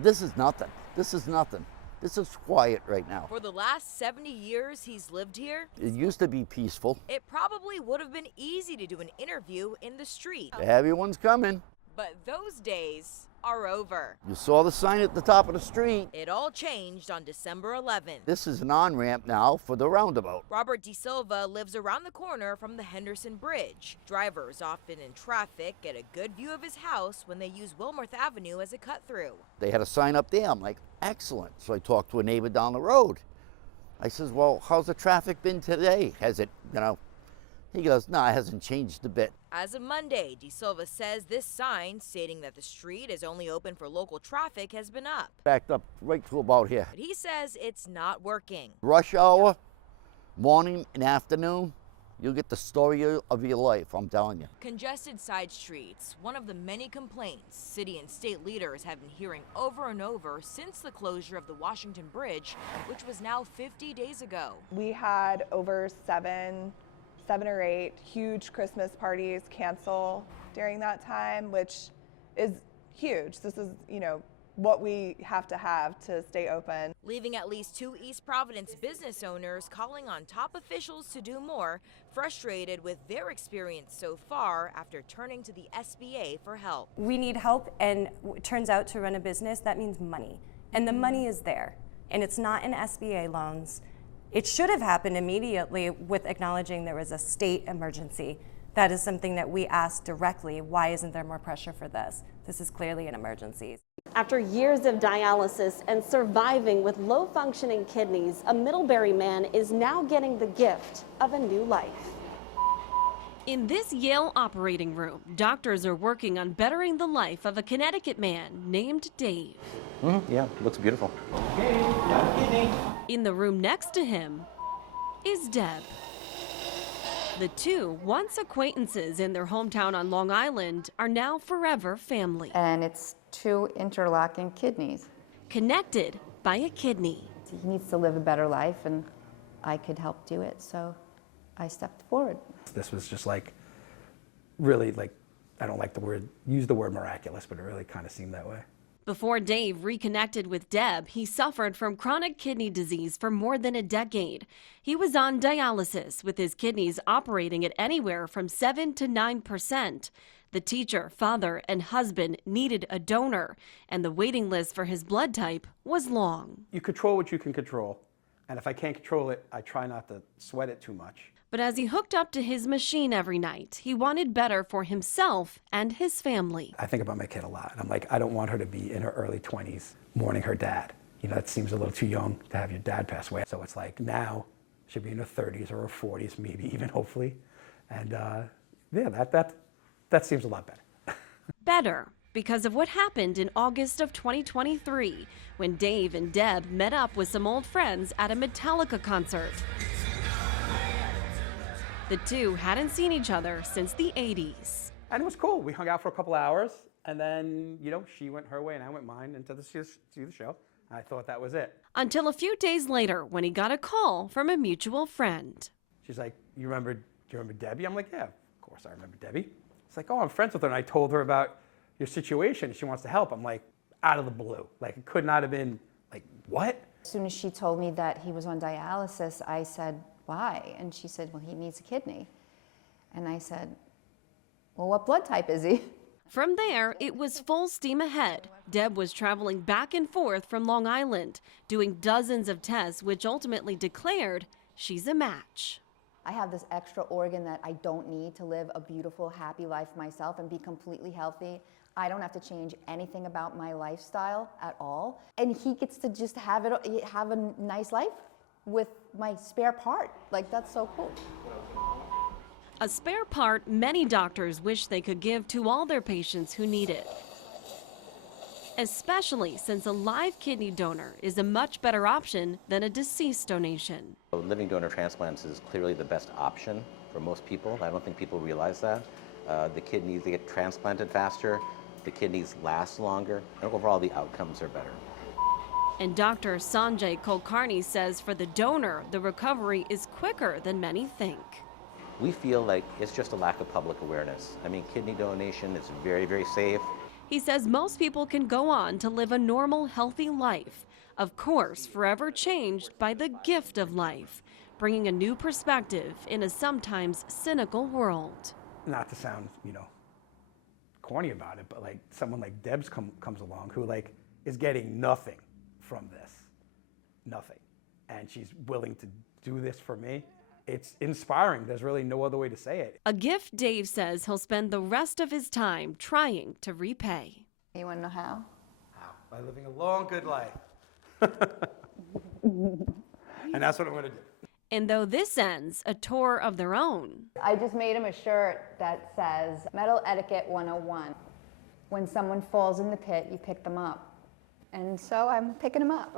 This is nothing. This is nothing. This is quiet right now. For the last 70 years he's lived here, It used to be peaceful. it probably would have been easy to do an interview in the street. Everyone's coming. But those days are over. You saw the sign at the top of the street. It all changed on December 11th. This is an on-ramp now for the roundabout. Robert De Silva lives around the corner from the Henderson Bridge. Drivers often in traffic get a good view of his house when they use Wilmarth Avenue as a cut-through. They had a sign up there. I'm like, excellent. So I talked to a neighbor down the road. I says, well, how's the traffic been today? Has it, He goes, no, it hasn't changed a bit. As of Monday, De Silva says this sign stating that the street is only open for local traffic has been up. Backed up right to about here. But he says it's not working. Rush hour, morning and afternoon, you'll get the story of your life, I'm telling you. Congested side streets, one of the many complaints city and state leaders have been hearing over and over since the closure of the Washington Bridge, which was now 50 days ago. We had over seven or eight huge Christmas parties cancel during that time, which is huge. This is, what we have to stay open. Leaving at least 2 East Providence business owners calling on top officials to do more, frustrated with their experience so far after turning to the SBA for help. We need help, and it turns out to run a business, that means money. And the money is there, and it's not in SBA loans. It should have happened immediately with acknowledging there was a state emergency. That is something that we asked directly. Why isn't there more pressure for this? This is clearly an emergency. After years of dialysis and surviving with low-functioning kidneys, a Middlebury man is now getting the gift of a new life. In this Yale operating room, doctors are working on bettering the life of a Connecticut man named Dave. Yeah, looks beautiful. Okay, got a kidney. In the room next to him is Deb. The two, once acquaintances in their hometown on Long Island, are now forever family. And it's 2 interlocking kidneys. Connected by a kidney. He needs to live a better life, and I could help do it, so I stepped forward. This was just really I don't like use the word miraculous, but it really kind of seemed that way. Before Dave reconnected with Deb, he suffered from chronic kidney disease for more than a decade. He was on dialysis, with his kidneys operating at anywhere from 7 to 9%. The teacher, father, and husband needed a donor, and the waiting list for his blood type was long. You control what you can control, and if I can't control it, I try not to sweat it too much. But as he hooked up to his machine every night, he wanted better for himself and his family. I think about my kid a lot. I'm like, I don't want her to be in her early 20s mourning her dad. That seems a little too young to have your dad pass away. So it's like now she'll be in her 30s or her 40s, maybe even, hopefully. And that seems a lot better. Better because of what happened in August of 2023 when Dave and Deb met up with some old friends at a Metallica concert. The two hadn't seen each other since the 80s. And it was cool. We hung out for a couple hours, and then, she went her way and I went mine and to see the show. I thought that was it. Until a few days later when he got a call from a mutual friend. She's like, do you remember Debbie? I'm like, yeah, of course I remember Debbie. It's like, oh, I'm friends with her. And I told her about your situation. She wants to help. I'm like, out of the blue. It could not have been, what? As soon as she told me that he was on dialysis, I said, why? And she said, well, he needs a kidney. And I said, well, what blood type is he? From there, it was full steam ahead. Deb was traveling back and forth from Long Island, doing dozens of tests, which ultimately declared she's a match. I have this extra organ that I don't need to live a beautiful, happy life myself and be completely healthy. I don't have to change anything about my lifestyle at all. And he gets to just have a nice life with my spare part. That's so cool. A spare part many doctors wish they could give to all their patients who need it. Especially since a live kidney donor is a much better option than a deceased donation. Living donor transplants is clearly the best option for most people. I don't think people realize that. The kidneys, they get transplanted faster, the kidneys last longer, and overall the outcomes are better. And Dr. Sanjay Kulkarni says for the donor, the recovery is quicker than many think. We feel like it's just a lack of public awareness. Kidney donation is very, very safe. He says most people can go on to live a normal, healthy life, of course, forever changed by the gift of life, bringing a new perspective in a sometimes cynical world. Not to sound, corny about it, but like someone like Deb's comes along who like is getting nothing from this, nothing, and she's willing to do this for me. It's inspiring. There's really no other way to say it. A gift Dave says he'll spend the rest of his time trying to repay. You want to know how? How? By living a long, good life. And that's what I'm going to do. And though this ends a tour of their own. I just made him a shirt that says Metal Etiquette 101. When someone falls in the pit, you pick them up. And so I'm picking them up.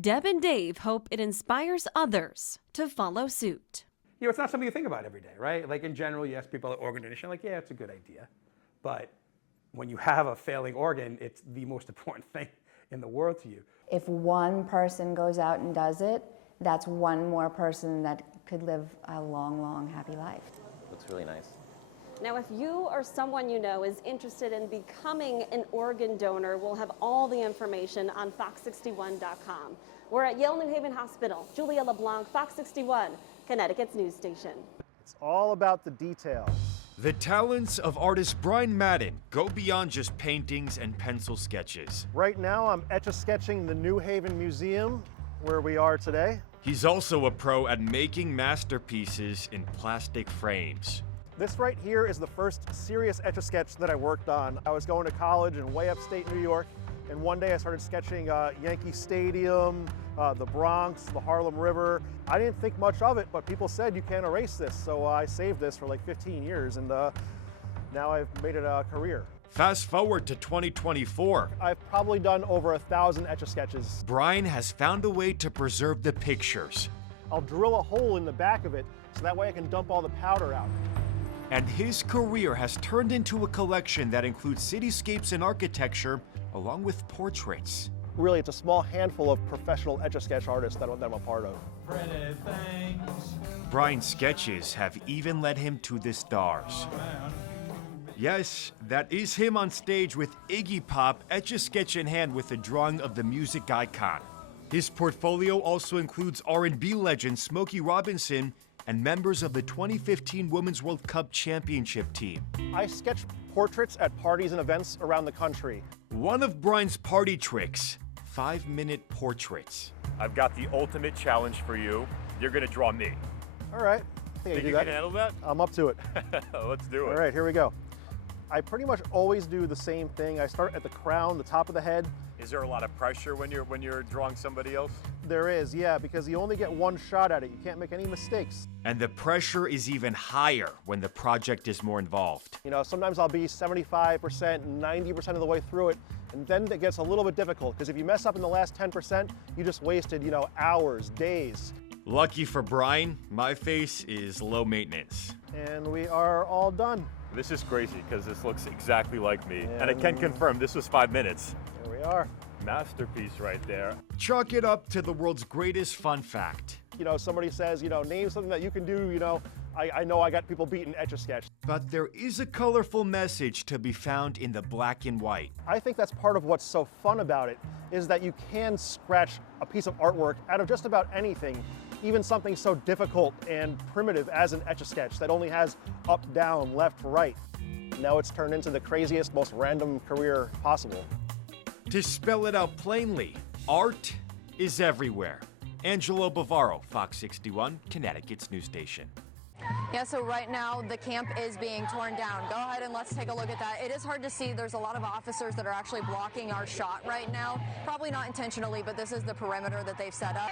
Deb and Dave hope it inspires others to follow suit. It's not something you think about every day, right? Like in general, you ask people at organ donation, like, yeah, it's a good idea. But when you have a failing organ, it's the most important thing in the world to you. If one person goes out and does it, that's one more person that could live a long, long, happy life. Looks really nice. Now, if you or someone you know is interested in becoming an organ donor, we'll have all the information on Fox61.com. We're at Yale New Haven Hospital. Julia LeBlanc, Fox 61, Connecticut's news station. It's all about the details. The talents of artist Brian Madden go beyond just paintings and pencil sketches. Right now, I'm etch-a-sketching the New Haven Museum, where we are today. He's also a pro at making masterpieces in plastic frames. This right here is the first serious etch-a-sketch that I worked on. I was going to college in way upstate New York, and one day I started sketching Yankee Stadium, the Bronx, the Harlem River. I didn't think much of it, but people said you can't erase this, so I saved this for like 15 years, and now I've made it a career. Fast forward to 2024. I've probably done over 1,000 etch-a-sketches. Brian has found a way to preserve the pictures. I'll drill a hole in the back of it, so that way I can dump all the powder out. And his career has turned into a collection that includes cityscapes and architecture, along with portraits. Really, it's a small handful of professional etch-a-sketch artists that I'm a part of. Pretty things. Brian's sketches have even led him to the stars. Yes, that is him on stage with Iggy Pop, etch-a-sketch in hand with a drawing of the music icon. His portfolio also includes R&B legend Smokey Robinson and members of the 2015 Women's World Cup Championship team. I sketch portraits at parties and events around the country. One of Brian's party tricks, 5-minute portraits. I've got the ultimate challenge for you. You're gonna draw me. All right, I think I can do you that. can handle that? I'm up to it. Let's do it. All right, here we go. I pretty much always do the same thing. I start at the crown, the top of the head. Is there a lot of pressure when you're drawing somebody else? There is, yeah, because you only get one shot at it. You can't make any mistakes. And the pressure is even higher when the project is more involved. Sometimes I'll be 75%, 90% of the way through it, and then it gets a little bit difficult, because if you mess up in the last 10%, you just wasted, hours, days. Lucky for Brian, my face is low maintenance. And we are all done. This is crazy because this looks exactly like me. And I can confirm this was 5 minutes. Here we are. Masterpiece right there. Chalk it up to the world's greatest fun fact. Somebody says, name something that you can do, I know I got people beating Etch-a-Sketch. But there is a colorful message to be found in the black and white. I think that's part of what's so fun about it, is that you can scratch a piece of artwork out of just about anything, even something so difficult and primitive as an Etch-a-Sketch that only has up, down, left, right. Now it's turned into the craziest, most random career possible. To spell it out plainly, art is everywhere. Angelo Bavaro, Fox 61, Connecticut's news station. Yeah, so right now the camp is being torn down. Go ahead and let's take a look at that. It is hard to see. There's a lot of officers that are actually blocking our shot right now. Probably not intentionally, but this is the perimeter that they've set up.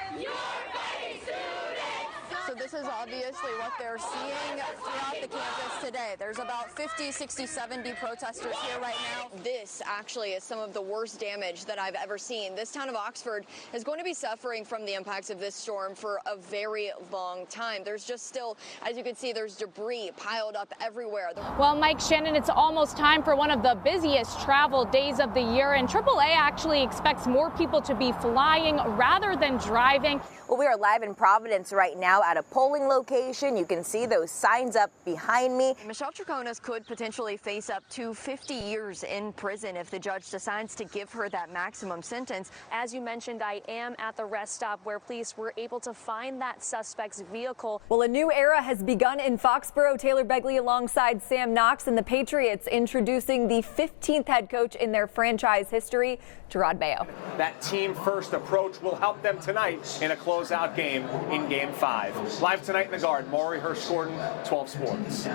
So this is obviously what they're seeing throughout the campus today. There's about 50, 60, 70 protesters here right now. This actually is some of the worst damage that I've ever seen. This town of Oxford is going to be suffering from the impacts of this storm for a very long time. There's just still, as you can see, there's debris piled up everywhere. Well, Mike Shannon, it's almost time for one of the busiest travel days of the year, and AAA actually expects more people to be flying rather than driving. Well, we are live in Providence right now at a polling location. You can see those signs up behind me. Michelle Troconis could potentially face up to 50 years in prison if the judge decides to give her that maximum sentence. As you mentioned, I am at the rest stop where police were able to find that suspect's vehicle. Well, a new era has begun in Foxborough. Taylor Begley alongside Sam Knox and the Patriots introducing the 15th head coach in their franchise history, Gerard Mayo. That team-first approach will help them tonight in a closeout game in Game 5. Live tonight in the Garden, Maury Hirsch-Gordon, 12 Sports.